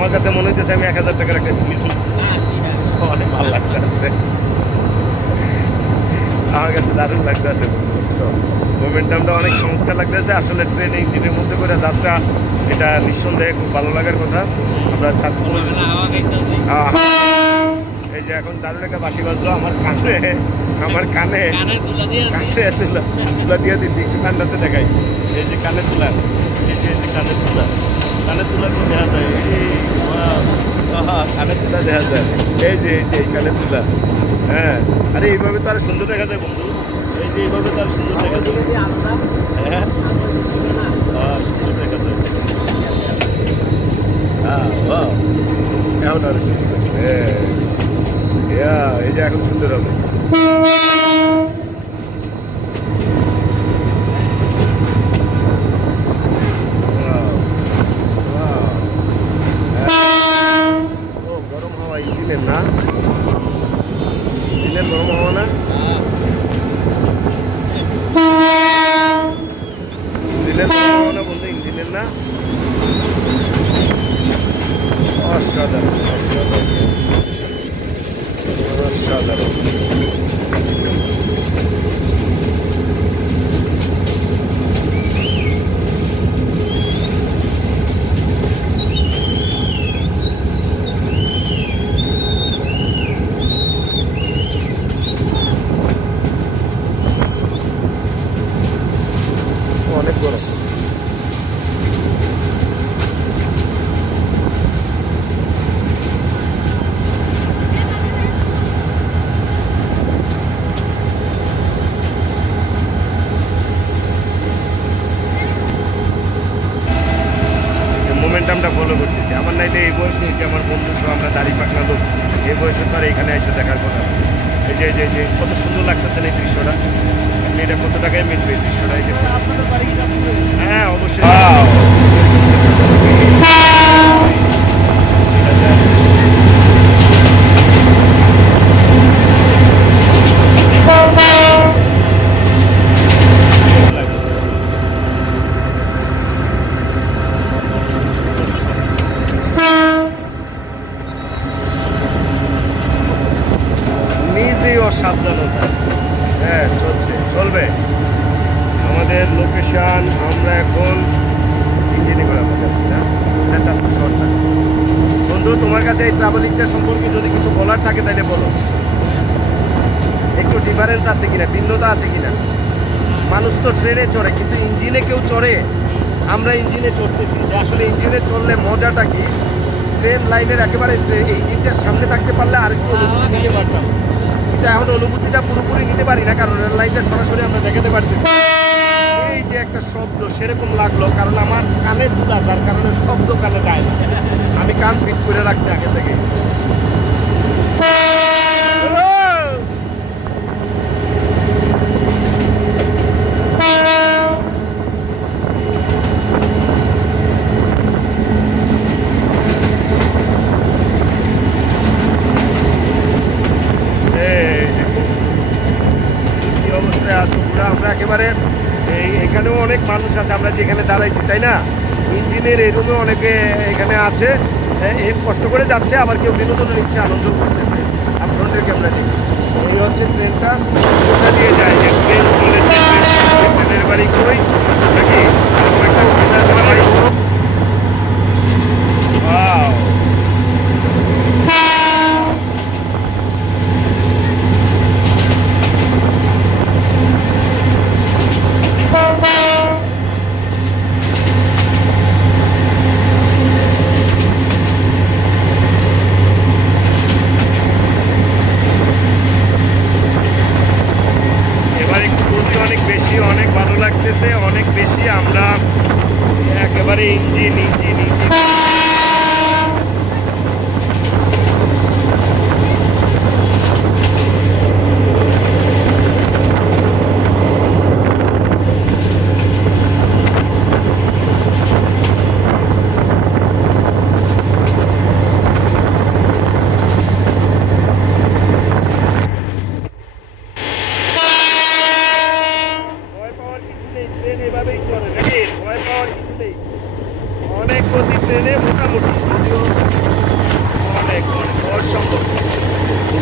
আমার কাছে মনে হইতেছে আমি 1000 টাকার একটা ঘুমি তুলব। অনেক ভালো লাগতেছে, আমার কাছে দারুণ লাগতেছে। মোমেন্টামটা অনেক চমৎকার লাগতেছে। আসলে ট্রেনে ইঞ্জিনের মধ্যে করে যাত্রা, এটা নিঃসন্দেহে খুব ভালো লাগার কথা। আমরা চাঁদপুর, এই যে এখন দারুণ একটা বাঁশি বাজলো আমার কানে তুলা দিয়ে দিছি। একটু কান্নাতে দেখাই, এই যে কানে তুলা, এই যে কানে তুলা তো দেখা যায়, কানে তুলা দেখা যায়, এই যে কানে তুলা। হ্যাঁ, আরে এইভাবে তো আর সুন্দর দেখা যায় বন্ধু, এই যে এইভাবে তো আর সুন্দর দেখা যায়। হ্যাঁ, সুন্দর দেখা যায়। এখন আর এই যে এখন সুন্দর হবে। গরম হাওয়া ইঞ্জিনের না, ইঞ্জিনের গরম হাওয়া না, ইঞ্জিনের গরম হাওয়া না বন্ধু, ইঞ্জিনের না। অসাধারণ অসাধারণ অসাধারণ। অনেক গরম। মোমেন্টামটা ফলো করতেছি। আমার নাইলে এই বয়সে যে আমার বন্ধু সহ আমরা দাড়ি পাকনা লোক, এই বয়সে তো আর এখানে এসে দেখার কথা। এই যে কত সুন্দর লাগতেছে এই দৃশ্যটা। আপনি এটা কত টাকায় মিলবে এই দৃশ্যটা? এই যে হ্যাঁ অবশ্যই। সাবধানতা, হ্যাঁ চলবে। আমাদের লোকেশন, আমরা এখন ইঞ্জিনে করে যাচ্ছি না, চাঁদপুর শহরটা। বন্ধু, তোমার কাছে এই ট্রাভেলিংটা সম্পর্কে যদি কিছু বলার থাকে তাহলে বলো। একটু ডিফারেন্স আছে কিনা, ভিন্নতা আছে কিনা? মানুষ তো ট্রেনে চড়ে, কিন্তু ইঞ্জিনে কেউ চড়ে? আমরা ইঞ্জিনে চড়তেছি, যে আসলে ইঞ্জিনে চললে মজাটা কি, ট্রেন লাইনের একেবারে এই ইঞ্জিনটার সামনে থাকতে পারলে আরেকটু অনুভূতি নিতে পারতাম। এখন অনুভূতিটা পুরোপুরি নিতে পারি না, কারণ রেল লাইনটা সরাসরি আমরা দেখাতে পারতেছি। এই যে একটা শব্দ সেরকম লাগলো, কারণ আমার কানে দুলা, যার কারণে শব্দ কানে যায় না। আমি কান ফিট করে রাখছি আগে থেকে। আমরা একেবারে এখানেও অনেক মানুষ আছে, আমরা যেখানে দাঁড়াইছি, তাই না? ইঞ্জিনের এই রুমে অনেকে এখানে আছে, কষ্ট করে যাচ্ছে, আবার কেউ বিনোদন নিচ্ছে, আনন্দ করতেছে। আর ফ্রন্টের ক্যামেরা দিই, এই হচ্ছে ট্রেনটা, কোথা দিয়ে যায়, যে ট্রেন চলেছে, ট্রেনের বাড়ি কই নাকি অনেক ভালো লাগতেছে, অনেক বেশি। আমরা একেবারে একেবারে অসম্ভব অসম্ভব।